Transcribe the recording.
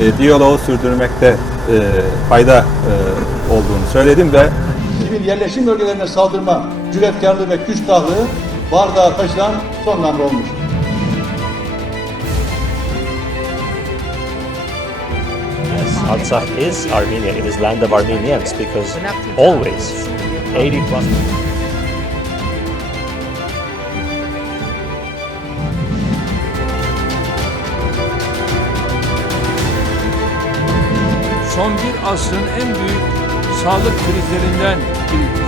e, diyaloğu sürdürmekte e, fayda e, olduğunu söyledim ve sivil yerleşim bölgelerine saldırma cüretkarlığı ve küstahlığı bardağa taşıran son damla olmuştur. Artsakh is Armenia. It is land of Armenians because always 80 plus. Son bir asrın en büyük sağlık krizlerinden biri.